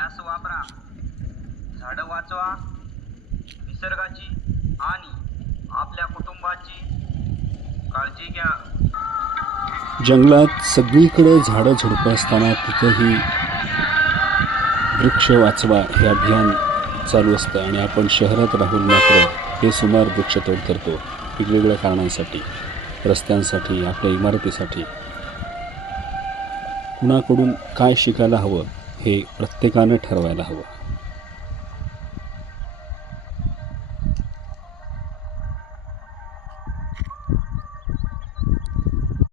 Gas वापरा, झाडं वाचवा, निसर्गाची आणि आपल्या कुटुंबाची काळजी घ्या. जंगलात सगळीकडे झाडं झुडपं असताना तिथंही वृक्ष वाचवा हे अभियान चालू असतं आणि आपण शहरात राहून मात्र बेसुमार वृक्षतोड करतो वेगवेगळ्या कारणांसाठी, रस्त्यांसाठी, आपल्या इमारतीसाठी. कुणाकडून काय शिकायला हवं हे प्रत्येकानं ठरवायला हवं.